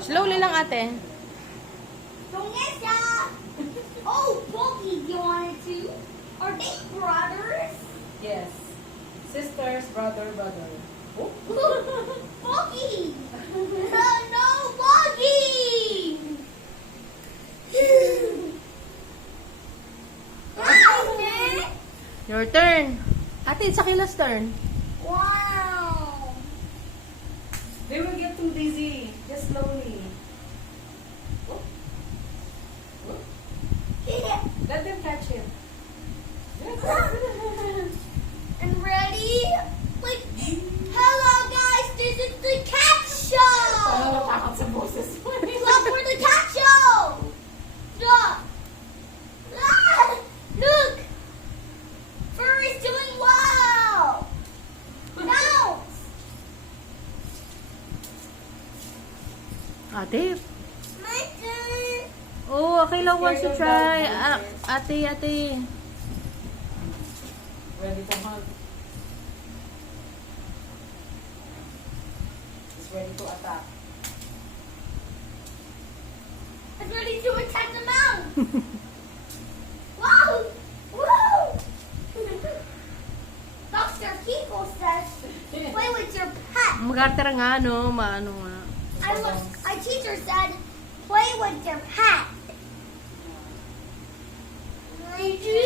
Slowly lang, ate. Vanessa! Oh, Pokey, do you want it too? Are they brothers? Yes. Sisters, brother. Oh. Pokey! No, Pokey! Your turn. Ate, it's Akila's turn. Wow! They will get too dizzy. Just slowly. Oh. Oh. Let them catch him. And ready? Like, hello guys, this is the cat show! Takot sa boses mo. Clap for the cat show! Stop! Ah, look! Furry's doing well! Bounce! Ate. My turn! Oh, Akila wants to try. Ate. Ready to hug. He's ready to attack. I'm ready to attack the mouse! Wow! Woo! Dr. Kiko says, play with your pet. Mag-arte nga, no? Maano nga. Our teacher said, play with your pet. I do.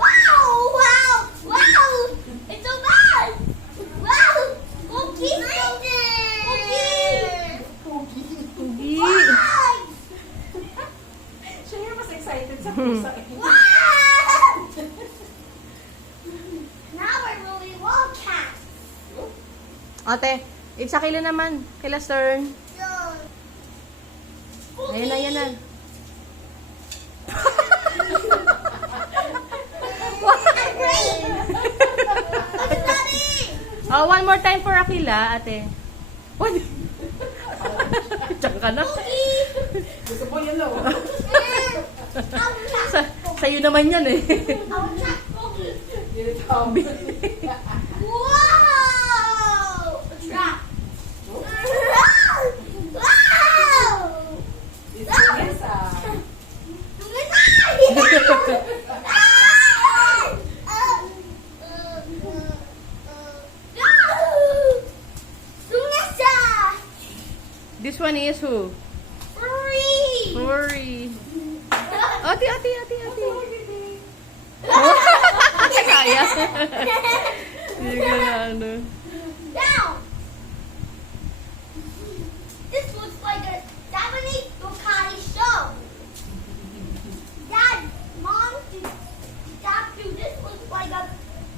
Wow! It's so bad. Wow! Cookie. Pugi. Wow! Siya yung mas excited sa pusa. Wow! Now I really love cats. Ate, it's Akila naman. Akila's turn. Ayan na. Oh, one more time for Akila, ate. What? Diyan ka na. Gusto mo yun, no? Sa'yo naman yan eh. Wow! Trap! Wow! It's Vanessa. This one is who? Free! Furry. Ate. Kaya. Hindi ka na ano. Down! This looks like a Japanese yokai show. Dad, Mom, this looks like a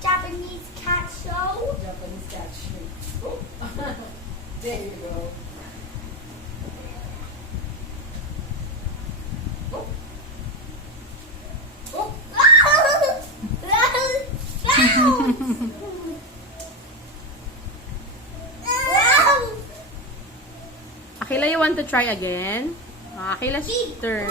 Japanese cat show. Japanese cat show. Oh. There you go. Oh. Oh. Akila, you want to try again? Akila's turn.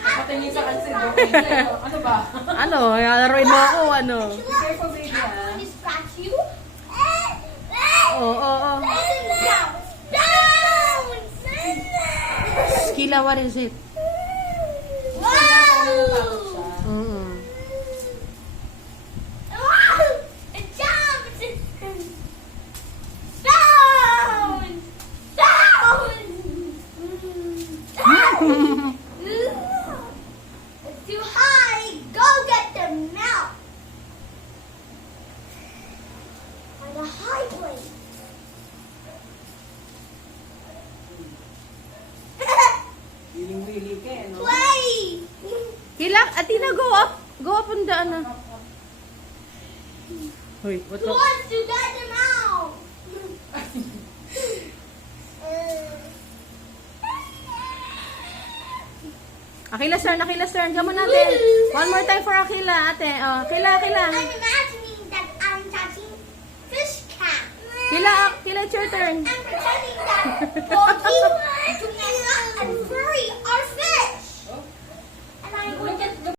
Patingin sa kansin. Ano ba? Ano? Laruin mo ako, ano? Be careful, baby, I'm ah. going to scratch you. Oo. Akila, what is it? Wow! Mm-mm. Wow! It jumped! Down! It's too high! Go get the mouth! On the high place! Wiling-wili ka, no? Play! Kila, Atina, go up. Go up on the ano. Hoy, what Who up? wants to get the mouth? Akila's turn. Come on, ate. One more time for Akila, ate. Oh, Kila. I'm imagining that I'm touching fish cat. Kila, it's your turn. I'm pretending that Pokey, Vanessa, and Furry